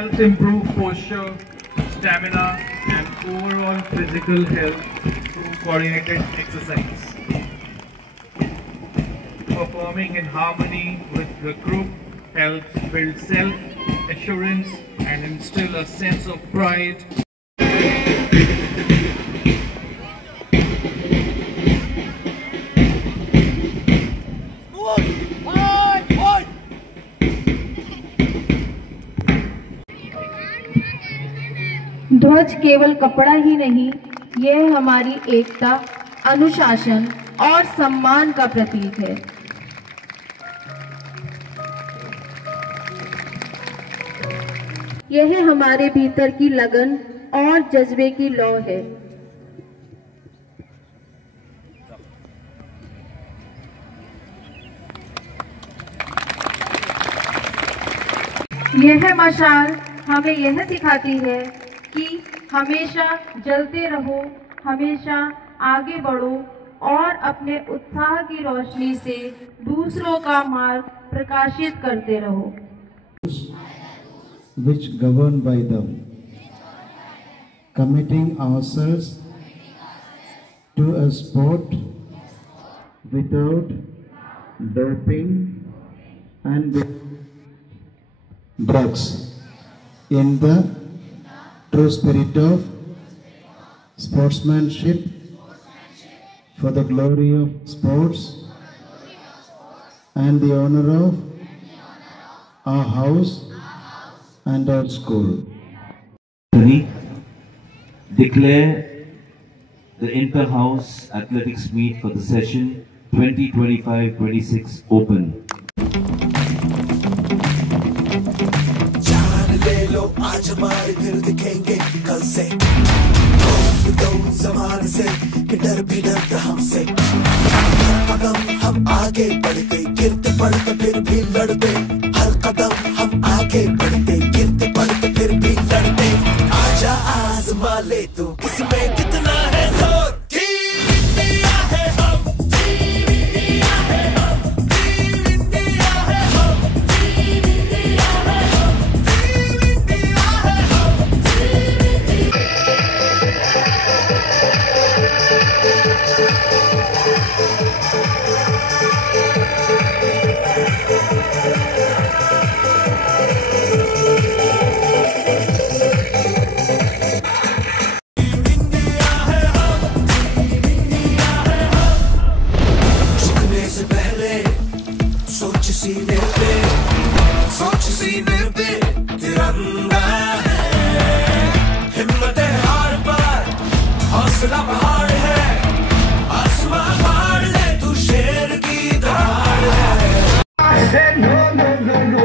helps improve posture, stamina, and overall physical health through coordinated exercise. Performing in harmony with the group helps build self-assurance and instill a sense of pride. ध्वज केवल कपड़ा ही नहीं, यह हमारी एकता, अनुशासन और सम्मान का प्रतीक है। यह हमारे भीतर की लगन और जज्बे की लौ है। यह मशाल हमें यह सिखाती है कि हमेशा जलते रहो, हमेशा आगे बढ़ो और अपने उत्साह की रोशनी से दूसरों का मार्ग प्रकाशित करते रहो। Which govern by them, committing ourselves to a sport without doping and drugs, in the true spirit of sportsmanship, for the glory of sports and the honor of our house and our school. Declare the inter-house athletics meet for the session 2025-26 open. आज हमारे फिर दिखेंगे कल से दो जमाने से कि डर भी डरता हमसे। हर कदम हम आगे बढ़ते, गिरते पड़ते फिर भी लड़ते। हर कदम हम आगे बढ़ते, गिरते पड़ते फिर भी लड़ते। आजा आजमा ले तू, किसमें कितना है जोर। सोच सीने पे तिरंगा है, हिम्मत है हार पर, हौसला पहाड़ है, आसमां फाड़ ले तू शेर की दहाड़ है। I said no no no no,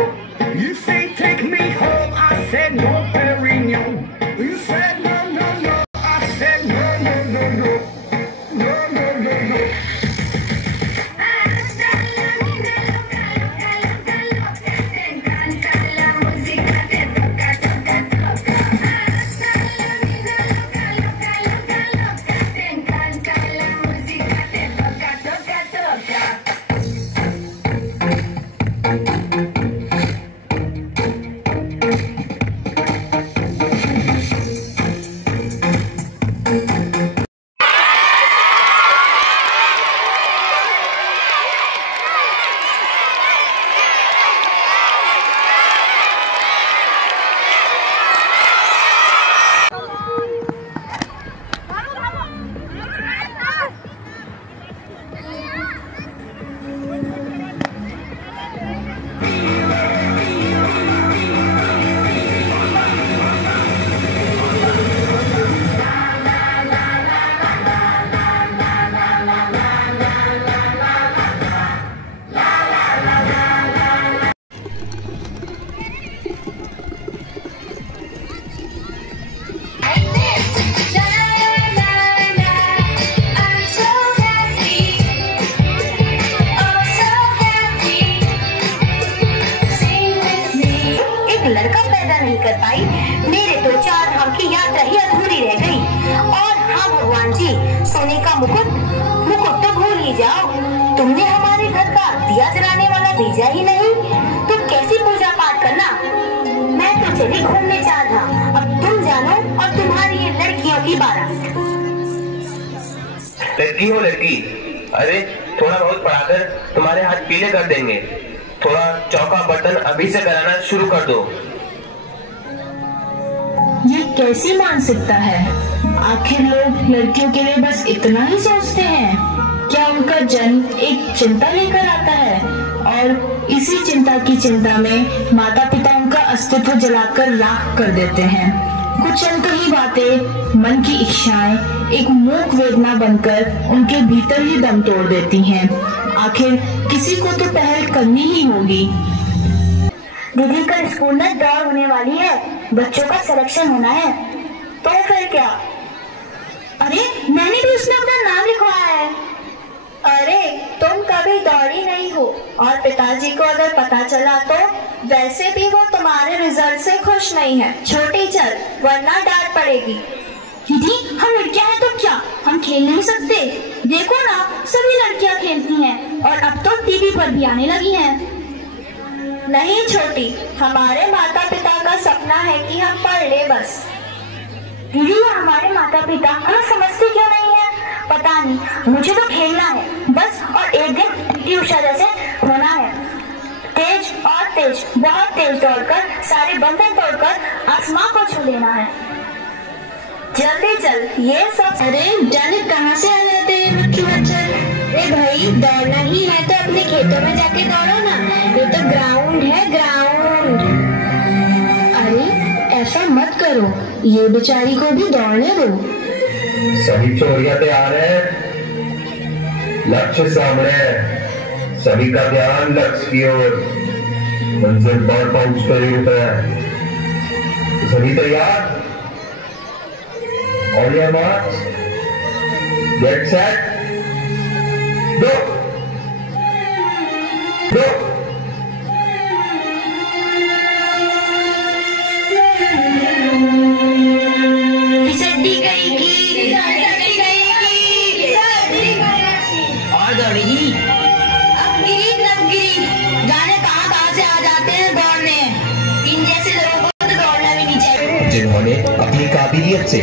you say take me home, I said no Perignon, you said no no no, I said no no no no, no no no no. लड़का पैदा नहीं कर पाई, मेरे तो 4 धाम की यात्रा ही अधूरी रह गई। और हाँ भगवान जी, सोने का मुकुट तो भूल ही जाओ, तुमने हमारे घर का दिया जलाने वाला भेजा ही नहीं, तो कैसी पूजा पाठ करना। मैं तो चले घूमने चार धाम। अब तुम जानो और तुम्हारी ये लड़कियों की बारात। लड़की हो लड़की, अरे थोड़ा बहुत पढ़ाकर तुम्हारे हाथ पीले कर देंगे। थोड़ा चौका बर्तन अभी से कराना शुरू कर दो। ये कैसी मानसिकता है? आखिर लोग लड़कियों के लिए बस इतना ही सोचते हैं? क्या उनका जन्म एक चिंता लेकर आता है और इसी चिंता की चिंता में माता पिता उनका अस्तित्व जलाकर राख कर देते हैं? कुछ अनकही बातें, मन की इच्छाएं एक मूक वेदना बनकर उनके भीतर ही दम तोड़ देती हैं। आखिर किसी को तो पहल करनी ही होगी। दीदी कल स्कूल में दौड़ होने वाली है, बच्चों का सिलेक्शन होना है। तो फिर क्या? अरे मैंने भी उसमें अपना नाम लिखवाया है। अरे तुम कभी दौड़ी नहीं हो और पिताजी को अगर पता चला तो वैसे भी वो तुम्हारे रिजल्ट से खुश नहीं है। छोटी चल वरना डांट पड़ेगी। दीदी हम लड़कियां हैं तो क्या हम खेल नहीं सकते? देखो ना सभी लड़कियां खेलती हैं और अब तो टीवी पर भी आने लगी हैं। नहीं छोटी, हमारे माता पिता का सपना है कि हम पढ़ ले बस। दीदी हमारे माता पिता हमें समझते क्यों नहीं है? पता नहीं, मुझे तो खेलना है बस और एक दिन पीटी उषा जैसे होना है। तेज और तेज, बहुत तेज दौड़कर सारे बंधन तोड़कर आसमां को छू लेना है। जल्दी चल, ये सब। अरे जाने कहाँ से आ जाते हैं मक्खी मच्छर। अरे भाई दौड़ना ही है तो अपने खेतों में जाके दौड़ो ना, ये तो ग्राउंड है ग्राउंड। अरे ऐसा मत करो, ये बेचारी को भी दौड़ने दो। सभी चोरियां तैयार है, लक्ष्य सामने है। सभी का ध्यान लक्ष्य की ओर, मंजिल पर पहुंच कर है। सभी तैयार? और ये मार्च, गेट सेट, गो गो। और दौड़ेगी। अब गिरी तब गिरी, जाने कहाँ से आ जाते हैं दौड़ने। इन जैसे लोगों को तो दौड़ना भी नहीं चाहिए। जिन्होंने अपनी काबिलियत से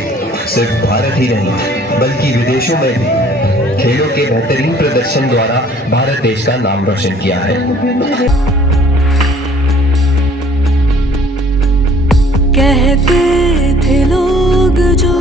सिर्फ भारत ही नहीं बल्कि विदेशों में भी खेलों के बेहतरीन प्रदर्शन द्वारा भारत देश का नाम रोशन किया है। कहते थे लोग जो